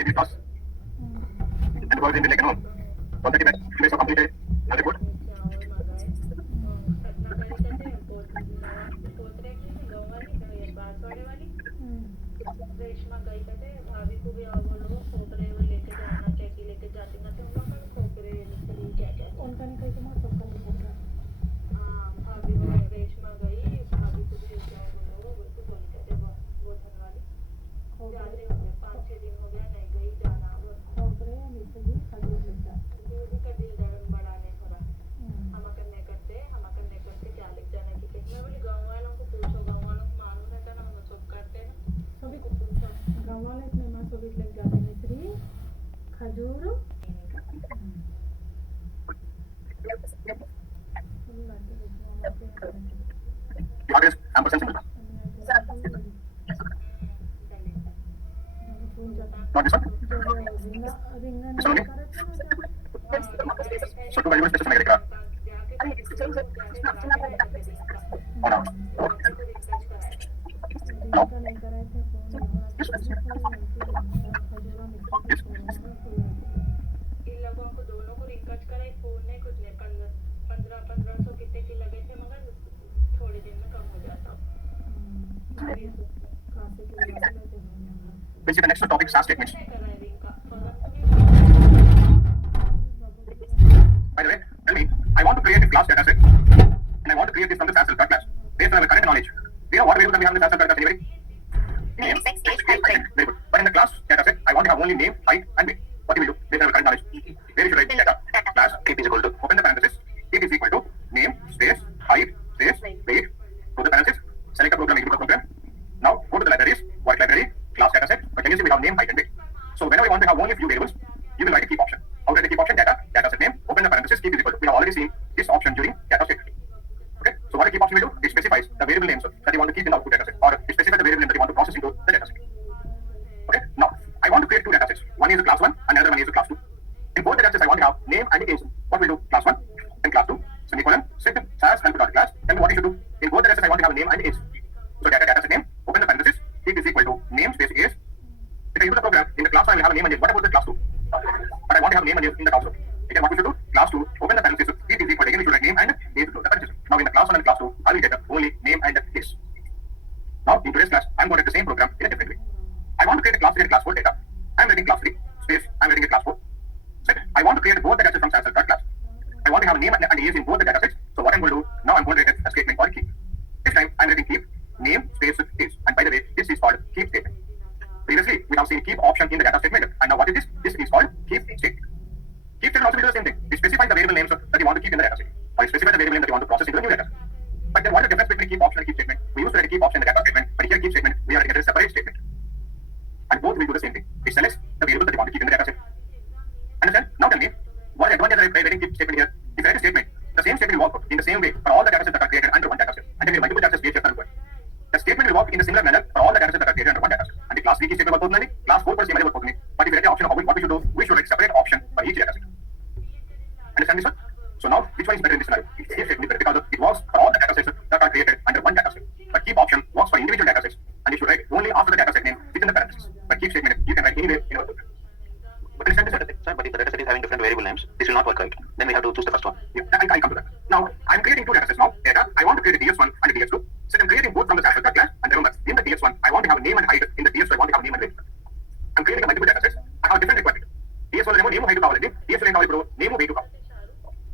in this class. And the words in the like, 130 minutes of completed and report. Reshma गई कहते भाभी को भी आओ बोलो खोपरे वो लेके जाना चेकी लेके जाती ना तो उनका खोपरे क्या क्या उनका नहीं कही तो मैं सबका नहीं बोल रहा हाँ भाभी को रेशमा गई भाभी को भी जाओ बोलो बिल्कुल बोल कहते वो धनवाली जाते हो गए 5-6 दिन हो गया नहीं गई जाना वो खोपरे नीचे भी खजूर लगता दूध का दिल दर्द बढ़ाने थोड़ा हम करने करते क्या लिख जाना कि मैं बोली गाँव वालों को पूछो गाँव वालों को मालूम रहता ना हम सब करते ना सभी को पूछो गाँव वाले इतने माँ सभी लग जाते हैं श्री खजूर What is ampersand symbol? Not this one? This one only? So two variables special negative. Or not? No? Yes. Yes. इन लोगों को दोनों को रिकट करा एक फोन ने कुछ ने 1500 कितने की लगे थे मगर थोड़े दिन में कम हो जाता we'll see the next topic SAS statements. By the way, tell me, I want to create a class data set and I want to create this from the SAS class based on our current knowledge. Do you know what variable can we have in the SAS class anybody? Name, space, height. Very good. But in the class data set, I want to have only name, height and weight. What do we do based on our current knowledge? Where you should write data class keep is equal to open the parenthesis keep is equal to name space height space weight to the parenthesis select a program execute the program. Now go to the libraries white library class data set but can you see we have name height and weight. So whenever you want to have only few variables you will write a keep option. How to write a keep option? Data set name open the parenthesis keep is equal to. We have already seen this option during data set. Okay, so what a keep option will do? It specifies the variable names that you want to keep in the output data set or it specifies the variable name that you want to process into the data set. Okay, now I want to create two data sets. One is a class 1 and another one is a class 2. In both data sets I want to have name and age. What will do? Class 1 and class 2 semicolon set SAS help dot class. Tell me what you should do. In both data sets I want to have name and age. So data set name open the parenthesis keep is equal to name space age. If I use the program in the class 1 I will have a name and age. What about the class 2? But I want to have name and age in the class 2. Again what we should do? Class 2 open the parenthesis keep is equal to again we should write name and age to the parenthesis. Now in the class 1 and class 2 I will get only name and age. Now in today's class I am going to write the same program in a different way. I want to create a class 3 and class 4 data. I am writing class 3 space I am writing a class 4. Set. I want to create both the data sets from SAS class. I want to have a name and age in both the data sets. So what I'm going to do now I'm going to write a statement called keep. This time I'm writing keep name space age. And by the way this is called keep statement. Previously we have seen keep option in the data statement and now what is this? This is called keep statement. Keep statement also will do the same thing. It specifies the variable names that you want to keep in the data set or it specifies the variable name that you want to process into a new data set. But then what is the difference between keep option and keep statement? We used to write a keep option in the data statement but here keep statement we are writing a separate statement. And both will do the same thing. It selects the variable that you want to keep in the data set. Understand? Now tell me, what is the advantage of writing keep statement here? If I write a statement, the same statement will work in the same way for all the data sets that are created under one data set. And then we multiple data sets created under one. The statement will work in a similar manner for all the data sets that are created under one data set. And the class 3 key statement will work class 4 same work. But if we write the option of what we should do, we should write separate option for each data set. Understand this one? So now, which one is better in this scenario? Keep statement is better because it works for all the data sets that are created under one data set. But keep option works for individual data sets and you should write only after the data set name within the parentheses. But keep statement you can write anywhere in our program. Understand this? Sir, but if the data set is having different variable names, this will not work right. Then we have to choose the first one. Yeah, I come to that. Now, I'm creating two data sets now. Data, I want to create a DS1 and a DS2. So I'm creating both from the SAS class. And remember, in the DS1, I want to have a name and height. In the DS2, I want to have a name and weight. I'm creating a multiple data sets. I have a different requirement. DS1 name height to DS2 name weight to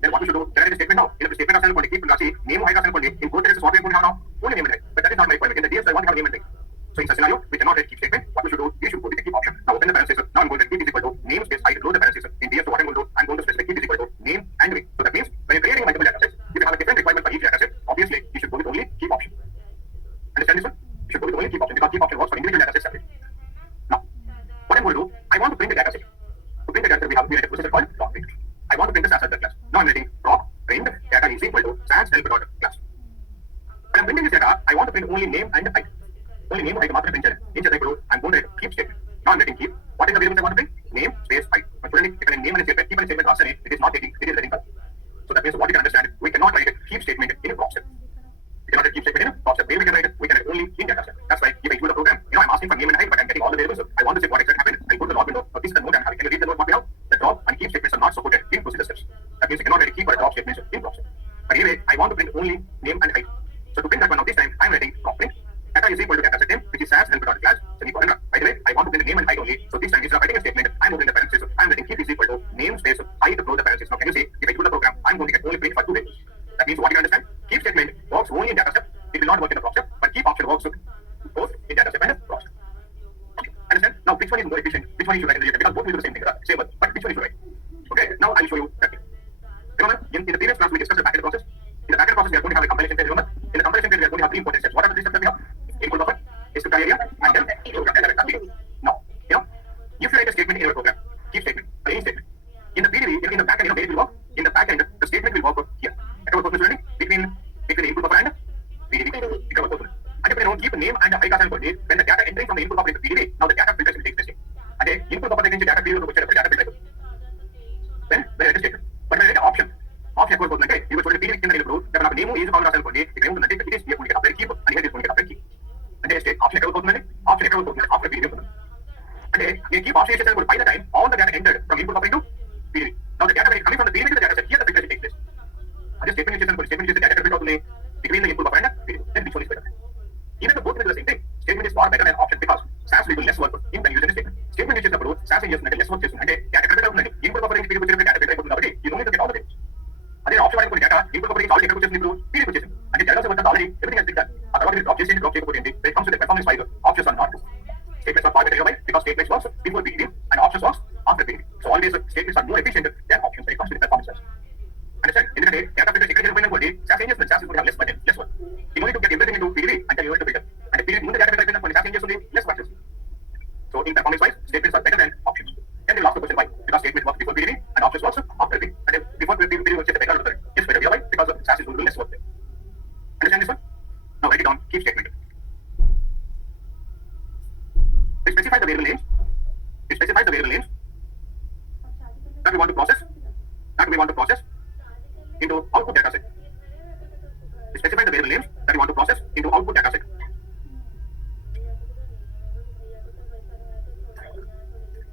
then what we should do? There is a statement now. In the statement of keep name height in both cases what we are going to have now? Only name and height. But that is not my requirement. In the DS I want to have a name and height. So in such scenario, we cannot write keep statement. What we should do? We should go with the keep option. Now open the parenthesis. Now I'm going to keep is equal to name space height close the parenthesis. In DS what I'm going to do? I'm going to specify keep is equal to name and weight. So that means when you're creating multiple data sets, you can have a different requirement for each data set. Obviously, you should go with only keep option. Understand this one? You should go with only keep option because keep option works for individual data sets separately. Now, what I'm going to do? I want to print the data set. To print the data set, we write a procedure called proc print. I want to print the SAS class. Now I'm writing proc print data is equal to SAS help dot class. When I'm printing this data, I want to print only name and height. Only name height master print I'm going to write keep statement. Now I'm writing keep. What is the variable I want to print? Name space height. But if I name and statement, keep and statement master name, it is not taking, it is writing color. So that means what you can understand, we cannot write a keep statement in a proc set. We cannot write keep statement in a proc set. Where we can write it? We can write only in data set. That's why if I do the program, I'm asking for name and height, but I'm getting all the variables. I want to say what exactly happened. I go to the log window. only name and height. So to print that one out this time, I'm writing print data is equal to data set name, which is as and dot class semicolon. By the way, I want to print the name and height only. So this time instead of writing a statement, I'm opening the parentheses. I'm writing keep is equal to name space height close the parentheses. Now can you see if I do the program, I'm going to get only print for 2 values. That means what you understand? Keep statement works only in data step. It will not work in the proc step, but keep option works both in data step and proc step. Okay, understand? Now which one is more efficient? Which one you should write in the data? Because both will do the same thing, same word, but which one you should write? Okay, now I'll show you that thing. Remember, in the previous class we discussed the backend process. In the backend process, we are going to have a compilation phase. Remember, in the compilation phase, we are going to have 3 important steps. What are the 3 steps that we have? Input buffer, script area, and then program data. Now, if you write a statement in your program, keep statement, plain statement. In the PDB, in the backend, where it will work. In the backend, the statement will work here. Between the input buffer and PDB. And if you keep a name and a high class and coordinate, when the data entering from the input buffer into PDB, now the data filters will take place. And the input buffer takes the data PDB to which data filter. Then where it is taken. But when it is option equals to like you will put the PDB in the input, then name is called as and coordinate. If you want to take it is you will get up keep and here is going to get up keep. And then state option equals to after PDB. And then you keep option equals by the time all the data entered from input buffer into PDB. Now the data when it coming from the PDB to the data set, here the filter takes place. And the statement is the data filter between the input buffer and the PDB. Then which one is better? Even though both will do the same thing, statement is far better than option because SAS will do less work in when using the statement. Statement is the SAS is less work and data filter input buffer into PDB data filter you don't need to get all the things. And then option data input buffer is all data processing into PDB processing. And the data is already everything has been done. Otherwise, drop chasing when it comes to the performance wise, options are not. Statements are far better because statements works before PDB and options works after PDB. So always statements are more efficient than options when it comes to the performance wise. Understand? In the day, data filter secret point SAS changes when SAS is going to have less budget, less work. You don't need to get everything into PDB until you need to filter. And the PDB the data filter when SAS changes only less budget. So in performance wise, statements are better than options. Then you ask the question why? Because statement works before PDB and options works after PDB. And then before PDB works better or it's better. Why? Because SAS is going to do less work. Understand this one? Now write it down. Keep statement. It specifies the variable names. It specifies the variable names that we want to process. Into output data set. It specifies the variable names that we want to process into output data set.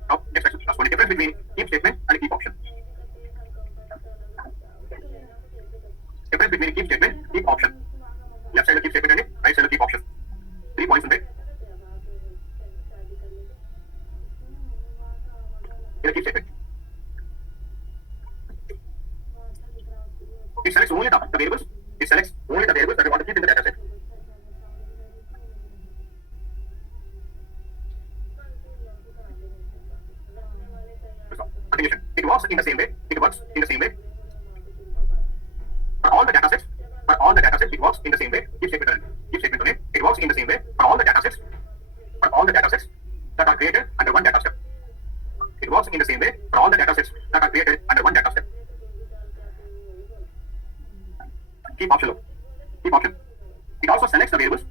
Now, next that's one difference between keep statement and keep option. Difference between keep statement, keep option. Left side of keep statement and right side of keep option. 3 points in there. In a keep statement. It selects only the variables. It selects only the variables that we want to keep in the data set. Continuation. It works in the same way. For all the data sets, it works in the same way. Keep statement only. It works in the same way for all the data sets. That are created under one data step. It works in the same way for all the data sets that are created under one data step. Keep option. It also selects the variables.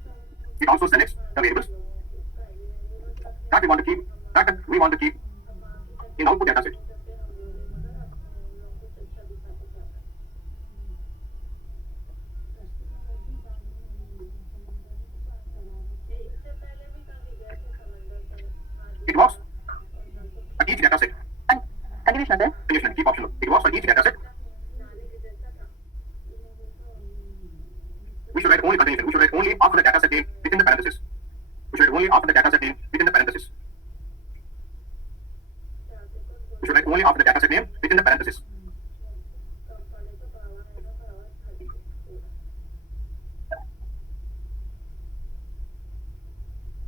That we want to keep in output data set. It works for each data set. Continuation. Keep option. It works for each data set. We should write only continuation. We should write only after the data set name within the parenthesis. We should write only after the data set name within the parenthesis.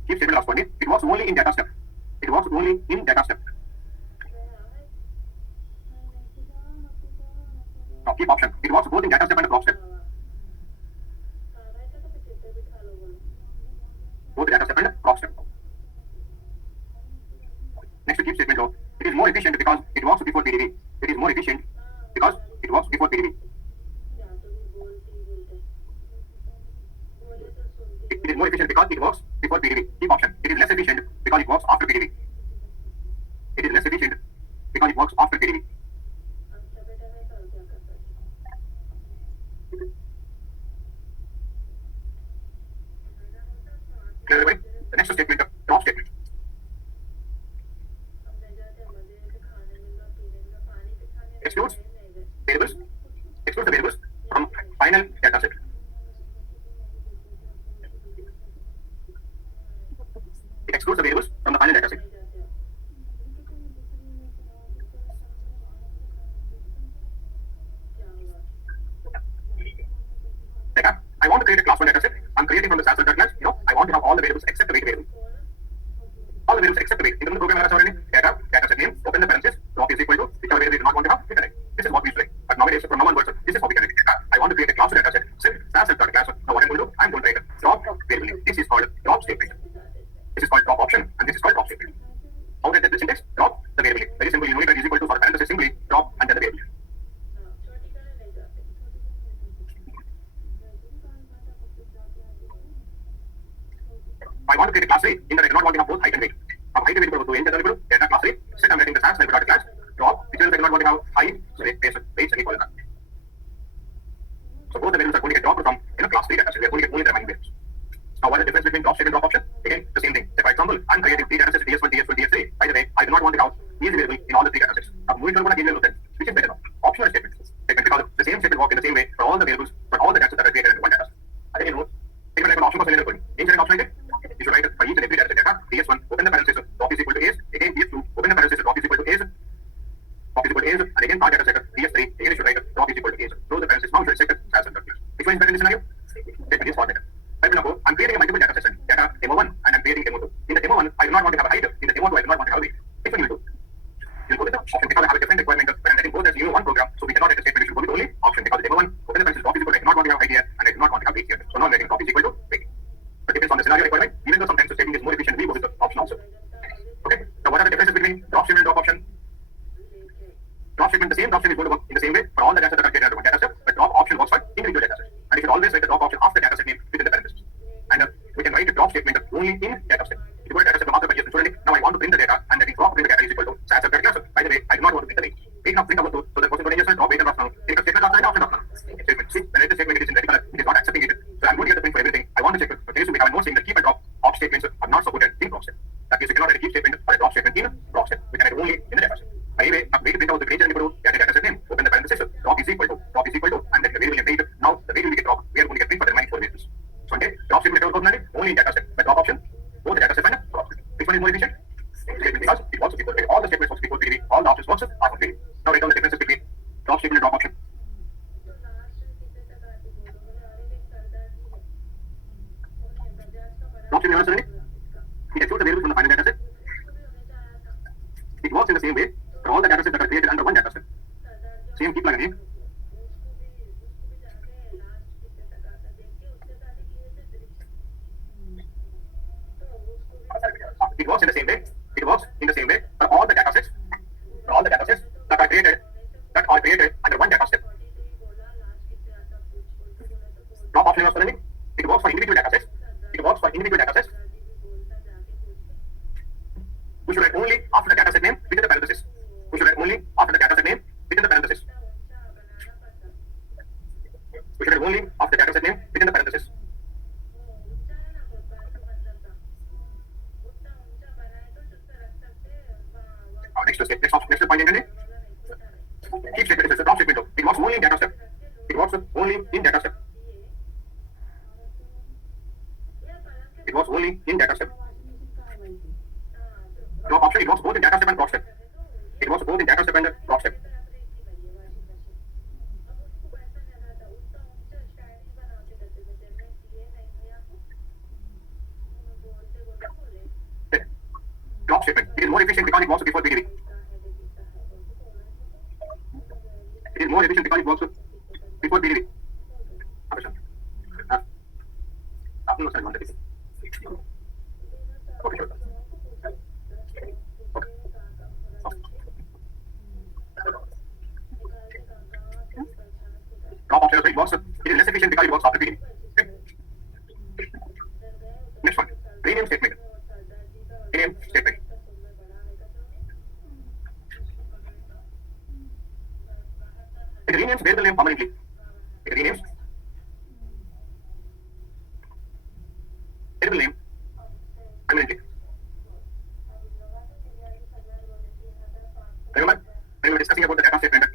Keep statement last one. It works only in data step. Now keep option. It works both in data step and the proc step. Both data step and proc step. Next to keep statement though, it is more efficient because it works before PDB. It is more efficient because it works before PDB. It is more efficient because it works before PDB. Keep option. It is less efficient because it works after PDB. Clear away? The next statement, the drop statement. Excludes the variables from final data set. drop the variable. Very simple. You know it is equal to for parenthesis simply drop and then the variable. छोटी का नहीं जाते I want to create a class A in that I do not want to have both height and weight. From height and weight to int variable, data class A, set I'm getting the sans dot class, drop, which is I do not want to have height, so weight and equal that. So both the variables are going to get dropped from class 3 data set. We are going to get only the remaining variables. Now what is the difference between drop statement and drop option? Again, the same thing. Say for example, I'm creating 3 data sets, DS1, DS2, DS3. By the way, I do not want to have easy variable in all the 3 data sets. Now moving to one again, which is better now? Optional statement. Statement because the same statement work in the same way for all the variables, for all the data sets that are created in one data set. Again, you know, take an option for cylinder code. In an option, you should write for each and every data set data, DS1, open the parenthesis, drop is equal to A's, again DS2, open the parenthesis, drop is equal to A's, drop is equal to A's, and again our data set, DS3, again you should write drop is equal to A's. Close the parenthesis, now you should set the sans and class. Which one is better in this scenario? Statement is far better. For example, I'm creating a multiple data sets, data demo 1 and I'm creating demo 2. In the demo 1, I do not want to have a height. In the demo 2, I do not want to have a weight. Which one you will do? You'll go with the option because I have a different requirement when I'm writing both as one program, so we cannot write a statement. We should go with only option because demo 1, open the parenthesis, drop is equal to I do not want to have height here and I do not want to have weight here. So now I'm writing drop is equal to weight. But depends on the scenario requirement. Even though sometimes the statement is more efficient, we go with the option also. Okay. Now what are the differences between drop statement and drop option? Drop statement, the same drop statement is going to work in the same way for all the data sets that are created under one data set, but drop option works for individual data sets. And you should always write the drop option after data set name within the parenthesis. And we can write a drop statement only in data set. If you go to data set, the master by now I want to print the data and the drop print the data is equal to sans and class. By the way, I do not want to print the weight. Weight now print our two, so the question is drop weight and drop now. Take a statement after and option drop now. Statement. See, when I write the statement, it is in red color. It is not accepting it. So I'm going to get the print for everything. I want to check it. Okay, so we have a note saying that keep and drop op statements are not supported in drop step. That means you cannot write a keep statement or a drop statement in drop step. We can write only in the data set. Anyway, I'm going to print out the range and equal to data set name. Open the parenthesis. Drop is equal to, and then the variable name weight. Now the variable we get drop. We are going to get print for the remaining 4 variables. So okay, drop statement only in data set. But drop option, both the data set and drop statement. Which one is more efficient? Statement because it works before all the statements works before PDB, all the options works after PDB. Now write down the differences between drop statement and drop option. Drop statement is we exclude the variables from the final data set. It works in the same way for all the data sets that are created under one data set. Same keep like name. It works in the same way. It works in the same way for all the data sets. For all the data sets that are created under one data set. Drop option was running. It works for individual data sets. It works for individual data sets. We should write only after the data set name within the parenthesis. We should write only after the data set name within the parenthesis. We should write only after the data set name within the parenthesis. Next point in keep statement is a drop statement. It works only in data step. It works only in data step. It works only in data step. Drop option, it works both in data step and drop step. It works both in data step and drop step. Drop statement. It is more efficient because it works before PDB. It is more efficient because it works before PDB. No, sorry, 136. Okay, sure. Okay. Drop option, so it works. It is less efficient because it works after PDB. Okay. Next one. Rename statement. Rename statement. It renames variable name permanently. It renames variable name permanently. Remember, when we were discussing about the data statement,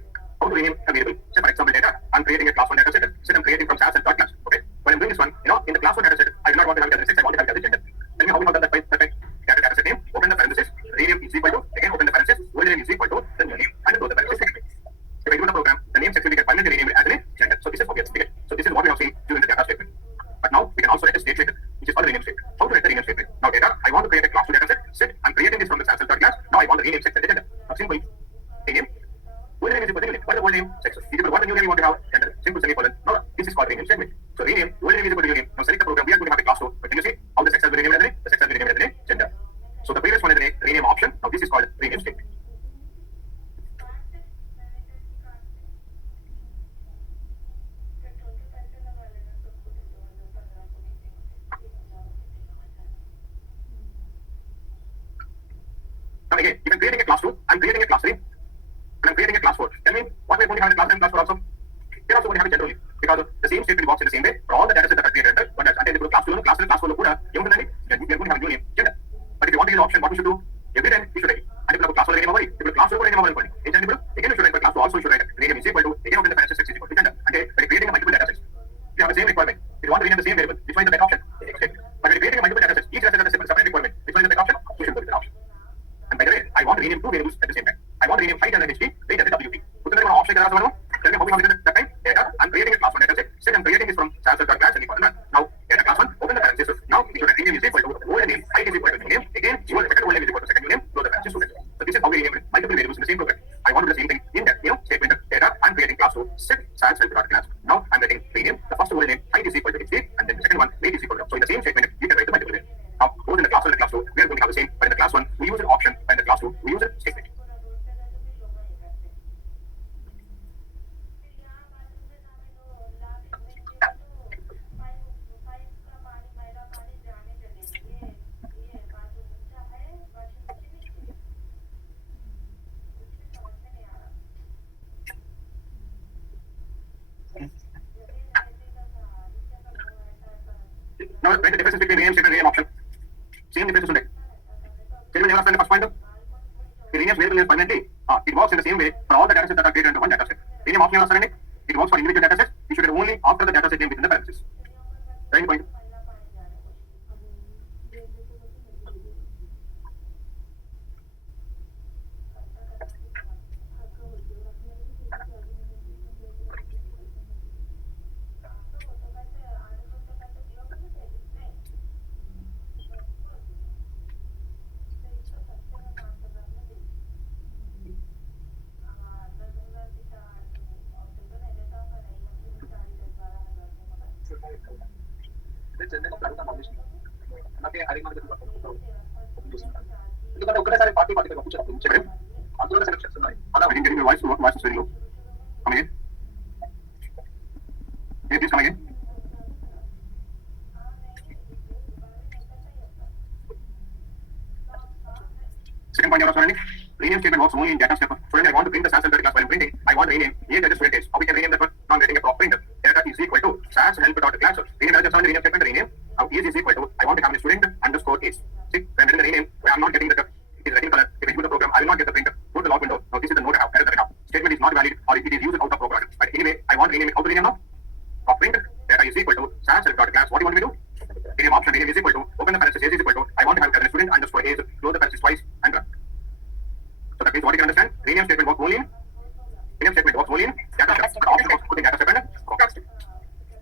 how to rename a variable. Say for example, data. I'm creating a class 1 data set. Say I'm creating from SAS and third class. Okay. When I'm doing this one, in the class 1 data set, I do not want to have it as 6. I want to have it as gender. Tell me how we have done that by perfect. Data set name. Open the parenthesis. Rename is equal to. Again, open the parenthesis. Old name is equal to the new name and close the parenthesis. If I do the program, the name set will get permanently renamed as a gender. So this is obvious. Okay. So this is what we have seen during the data statement. But now we can also write a state statement, which is called the rename statement. How to write the rename statement? Now data, I want to create a class 2 data set. I'm creating this from the SAS and third class. Now I want the rename set the gender. Now simple. Rename. Old name is equal to new name. What is the old name? Sex. What the new name you want to have? Gender. Simple semicolon. Now this is called rename statement. So rename. Old name is equal to new name. Now select the program. We are going to have a class 2. But can you see how the sex has been renamed as a name? The sex has been renamed as a name. Gender. So the previous one is the rename option. Now this is called rename statement. class 2, I'm creating a class 3, and I'm creating a class 4. Tell me what we're going to have in class 3 and class 4 also. We're also going to have it generally because the same statement works in the same way for all the data sets that are created. But అంటే ఇప్పుడు class 2 లో class 3 class 4 లో కూడా ఏముంటుందండి? We're going to have a new name, gender. But if you want to use the option, what we should do? Every time we should write. అంటే ఇప్పుడు class 4 లో name అవ్వాలి. ఇప్పుడు class 4 లో name అవ్వాలి అనుకోండి. ఏం చేయాలి ఇప్పుడు? Again we should write for class 2 also we should write. Name is equal to again open the parenthesis sex is equal to gender. అంటే we're creating a multiple data sets. You have the same requirement. If you want to rename the same variable, which one is the better option? Escape. But we're creating a multiple data sets. Each data set has a separate requirement. Which one is the better option? You should go with that option. And by the way, I want to rename two variables at the same time. I want to rename height as HT, weight as WP. Put the option that tell me how we have that time. Data. I'm creating a class 1 data set. Set I'm creating this from class and equal to none. Now, data class 1, open the parenthesis. Now, we should rename is equal to old name, height is equal to new name. Again, old name is equal to second new name. Close the parenthesis. So this is how we rename multiple variables in the same program. I want to do the same thing in that, statement data. I'm creating class 2, set class. Now, I'm writing rename. The first old name, height is equal to HT, and then the second one, weight is equal to. So in the same statement, you can write the multiple name. Now, both in the class 1 and the class 2, we are going to have the same. But in the class 1, we use an option. But in the class 2, we use a statement. Now, write the difference between rename statement and rename option. Same differences today. Can you understand the first point? The rename variable is permanently. It works in the same way for all the data sets that are created into one data set. Rename option understanding? It works for individual data sets. You should write only after the data set name within the parentheses. Second point. ఎందుకంటే ఒకటేసారి party కూర్చొని అందులో selections ఉన్నాయి అలా voice voice very low coming please coming second point చూడండి rename statement works only in data step. So when I want to print the SAS helper class while printing, I want to rename here that is student is. How we can rename that one? Now I'm getting a prop printer. Data is equal to SAS helper dot class. Rename as a rename statement rename. Now is equal to I want to have a student underscore is. See, when I'm getting the rename, I'm not getting the it is red in color. If I use the program, I will not get the printer. Go to the log window. Now this is the node I have. Error now. Statement is not valid or it is used out of program. But anyway, I want to rename it. How to rename now? Prop printer. Data is equal to SAS helper dot class. What do you want me to do? Rename option rename is equal to open the parenthesis is equal to I want to have a student underscore is. Close the parenthesis twice and run. So that means what you can understand, rename statement works only in data set. The option works putting data set and forecast.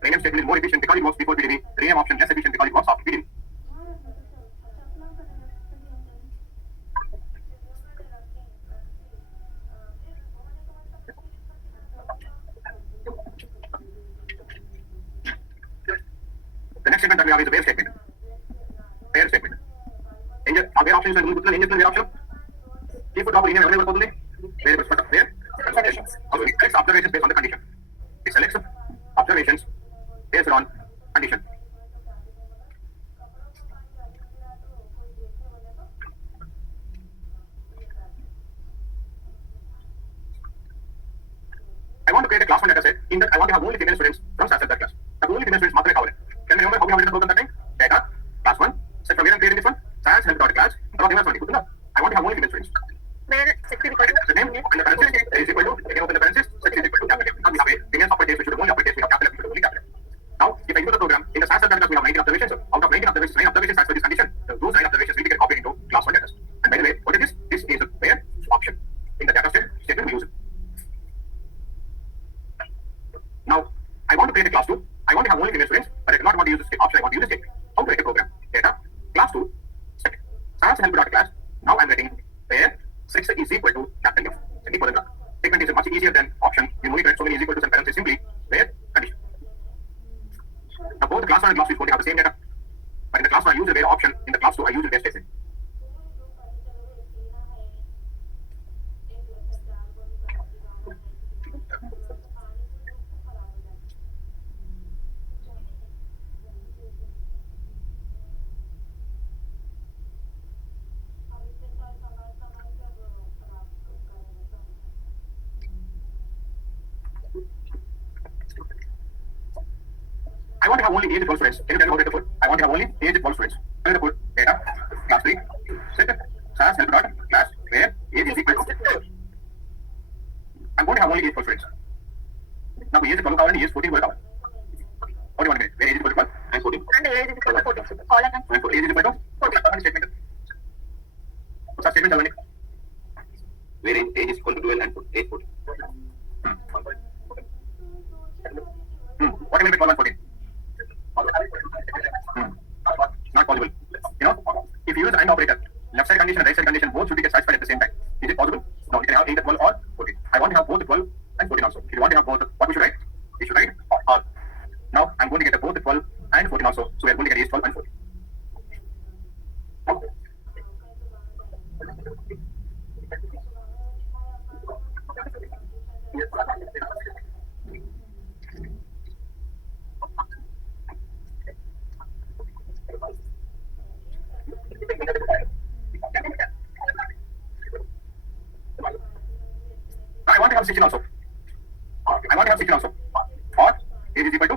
Rename statement is more efficient because it works before beginning. Rename option less efficient because it works after beginning. The next statement that we have is a where statement. Where statement. Where option is where option. If drop rename available for the variables but where consultations. Also it selects observations based on the condition. It selects observations based on condition. I want to create a class 1 data set in that I want to have only female students from SAS class. The only female students మాత్రమే కావాలి. Can you remember how we have written the program that time? Data class 1 set from where I'm creating this one SAS help dot class. తర్వాత ఏమవుతుంది గుర్తుందా? I want to have only female students. Where sex is equal to the name and the parenthesis is equal to again open the parenthesis sex is equal to capital. Because we have a female uppercase, we should only uppercase, we have capital, we should only capital. Now, if I use the program in the SAS data, we have 19 observations. Out of 19 observations, 9 observations as per this condition. Those 9 observations will get copied into class 1 data. And by the way, what is this? This is a where option in the data statement we use it. Now, I want to create a class 2. I want to have only female students, but I do not want to use this option. I want to use this statement. How to write a program? Data class 2 set SAS help dot class. Now I'm writing where sex is equal to capital F. Simple for statement is much easier than option. You only write so many is equal to some parentheses simply where condition. Now both class 1 and class 2 is going to have the same data. But in the class 1 I use the where option. In the class 2 I use the where statement. I want to have only age 12 students. Can you tell me how to code? I want to have only age 12 students. Tell me the code. Data, class 3, set, SAS, help dot, class, where age is equal to. I'm going to have only age 12 students. Now, age 12 కావాలంటే age 14 కూడా కావాలి. What do you want to get? Where age is equal to 12 and 14. And age is equal to 14. Colon and And age is equal to 14. Statement. What's our statement చదవండి. Where age is equal to 12 and age 14. What do you mean by 12 and 14? Not possible. You know, if you use the AND operator, left side condition and right side condition both should be satisfied at the same time. Is it possible? No, you can have either 12 or 14. I want to have both 12 and 14 also. If you want to have both, what we should write? We should write or. Now I'm going to get both 12 and 14 also. So we are going to get age 12 and 14. I want to have 16 also. I want to have 16 also. Or age is equal to.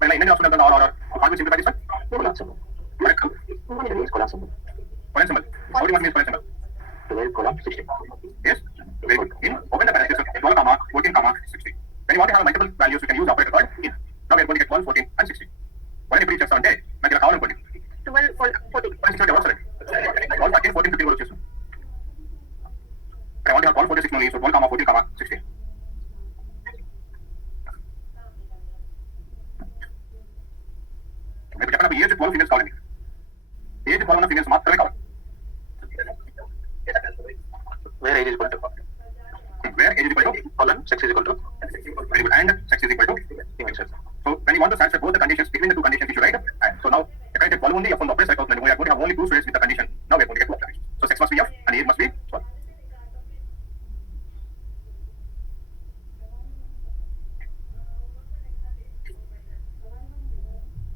Well, I also have done or. Can't we simplify this one? Correct. Colon symbol. How do you want to use colon symbol? 12 colon 16. Yes. Very good. In open the parenthesis 12 comma 14 comma 16. When you want to have multiple values, you can use operator called in. Now we are going to get 12, 14 and 16. When you preach 7 days, make it a column 14. 12, 14. 12, 13, 14, 15 will choose. I want to have 12, 14, 16 only, so 12 comma 14 comma 16. మీకు చెప్పిన age 12 figures కావాలండి. Age 12 ఉన్న figures మాత్రమే కావాలి. Where age is equal to. Where age is equal to colon, sex is equal to. Very good. And sex is equal to female sex. So when you want to satisfy both the conditions between the two conditions, you should write. And so now, if I take 12 only, from the opposite side, we are going to have only two students with the condition. Now we are going to get two observations. So sex must be F and age must be 12.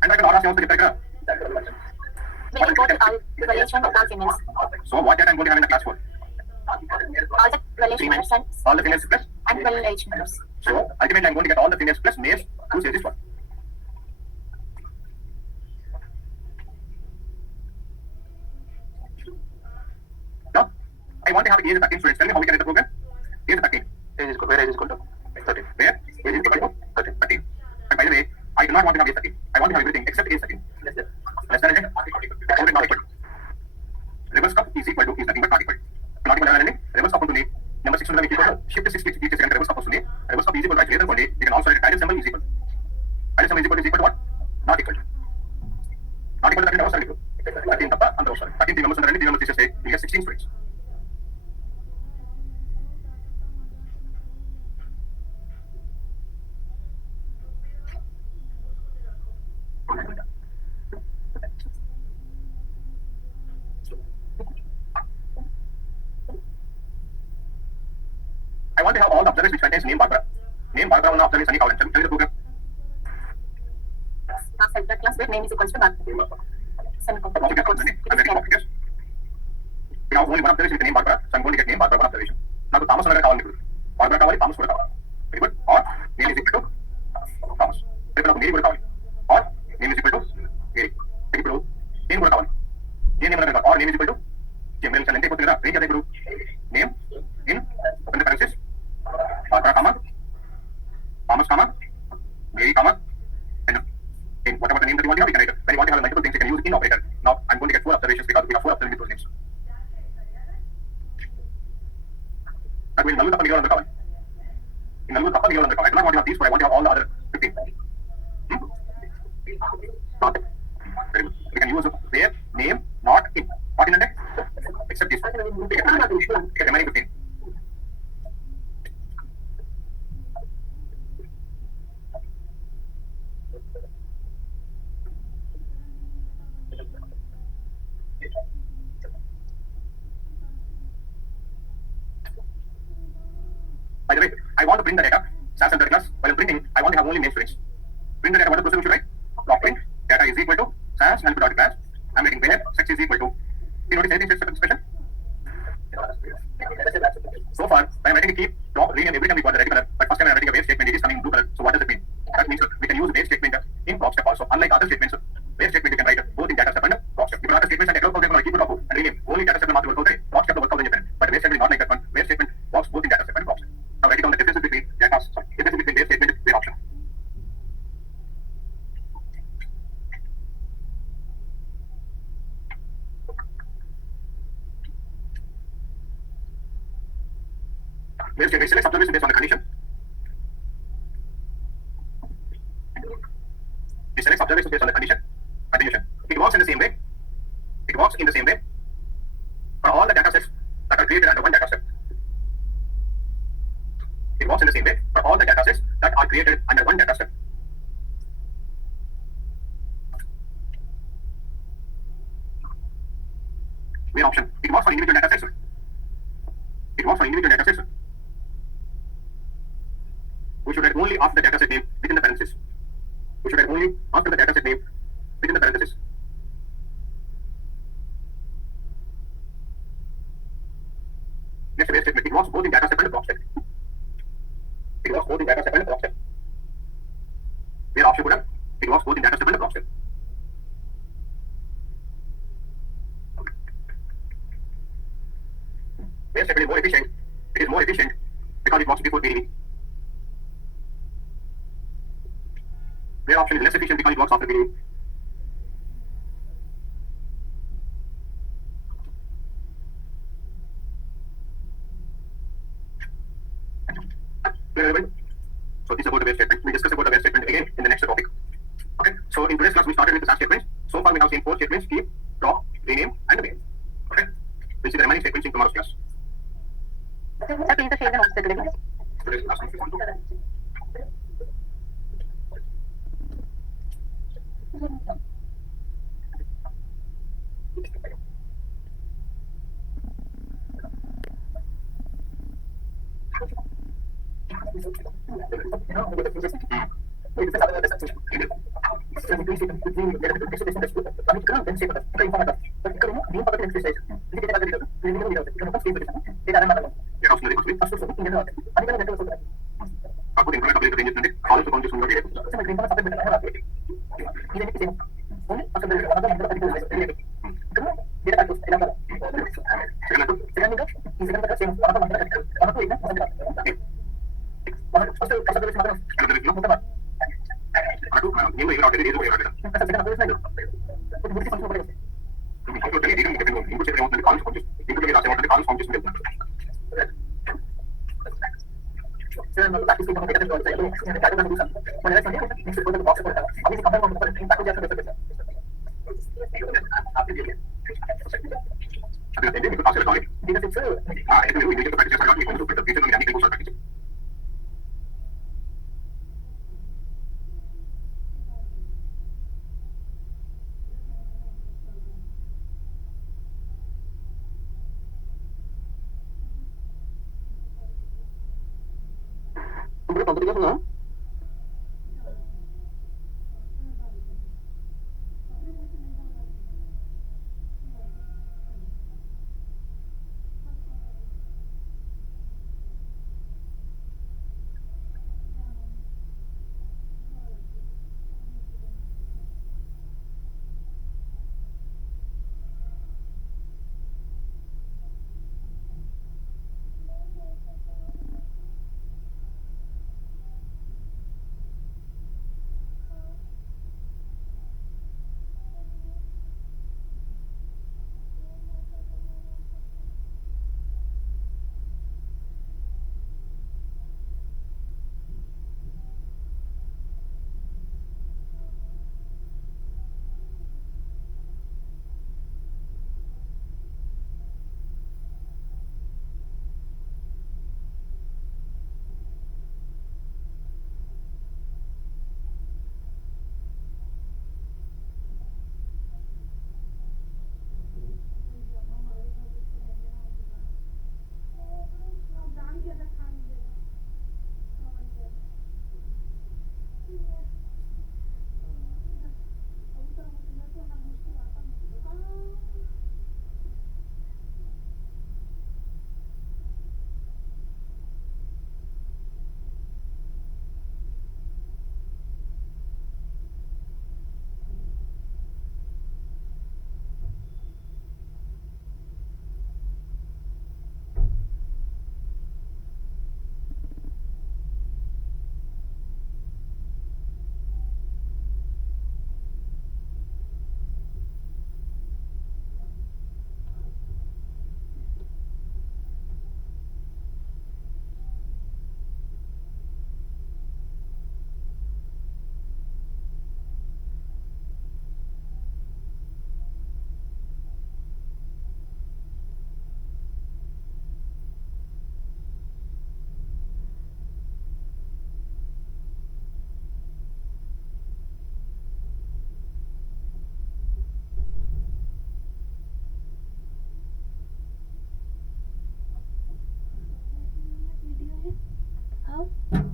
And I can ask you also get Will you go to all relation of all females? So what data I'm going to have in the class 4? All the relation members and All the females plus. well age members. So ultimately I'm going to get all the females plus males who say this one. Now I want to have age 13 students. Tell me how we can get the program. Age 13. Where age is equal to 13. Where age is equal to 13. And by the way, I do not want to have age 13. I want to have everything except age 13. Less than not equal. Reverse cup is equal to is nothing but not equal. Not equal to reverse cup ఉంటుంది. Number 6 ఉంటుంది equal to shift 6 each second reverse cup వస్తుంది. Reverse cup is equal to actually అనుకోండి. You can also write title symbol is equal. Title symbol is equal to what? Not equal. Not equal to 13 అవసరం లేదు. 13 తప్ప అందరూ అవసరం. 13 3 members ఉంటారండి. 3 members తీసేస్తే you get 16 students. I want to have all the observers which contains name Barbara. Name Barbara ఉన్న observers అన్ని కావాలి. Tell me the program. Class where name is equal to Barbara. Semicolon. I'm getting copy, yes. We have only one observation with the name Barbara, so I'm going to get name Barbara one observation. నాకు Thomas అన్నది కావాలి ఇప్పుడు. Barbara కావాలి, Thomas కూడా కావాలి. Very good. Or name is equal to Thomas. ఇప్పుడు నాకు name కూడా కావాలి. Or name is equal to Mary. ఇప్పుడు నేమ్ కూడా కావాలి. ఏ నేమ్ అన్నది or name is equal to general cell ఎంత అయిపోతుంది కదా? ఏం చేద్దాం ఇప్పుడు? Name in open the parenthesis Barbara comma Thomas comma Mary comma and whatever the name that you want to have, you can write it. When you want to have multiple things, you can use in operator. Now I'm going to get 4 observations because we have 4 observations with those names. That will నలుగురు తప్ప మిగిలిన కావాలి. ఈ నలుగురు తప్ప మిగిలిన కావాలి. I do not want to have these, but I want to have all the other 15. Not. Very good. We can use where, name, not, in. Not in and except this. Get remaining 15. By the way, I want to print the data. SAS and class. While printing, I want to have only name students. Print the data. What the procedure should write? Block print. Data is equal to SAS and dot class. I'm writing where sex is equal to. Do you notice anything special? So far, I am writing a key block rename every time we got the red color. But first time I am writing a wave statement. It is coming in blue color. So what does it mean? That means we can use wave statement in block step also. Where it selects observation based on the condition. It selects observations based on the condition. Continuation. It works in the same way. It works in the same way for all the data sets that are created under one data set. It works in the same way for all the data sets that are created under one data set. Where option. It works for individual data sets. It works for individual data sets. We should write only after the data set name within the parentheses. We should write only after the data set name within the parentheses. Next where statement. It works both in data set and the block set. It works both in data set and the block set. Where option would have. It works both in data set and the block set. Where statement is more efficient. It is more efficient because it works before PDB. Where option is less efficient because it works after PDB. Clear, everybody? So this is about the where statement. We'll discuss about the where statement again in the next topic. Okay. So in today's class we started with the SAS statements. So far we have seen 4 statements: keep, drop, rename, and main. Okay. We'll see the remaining statements in tomorrow's class. Sir, please share the notes today, please. Today's class if you want to. Aku tinggal update ranges nanti. Kalau itu kondisi sumber dia. बताओ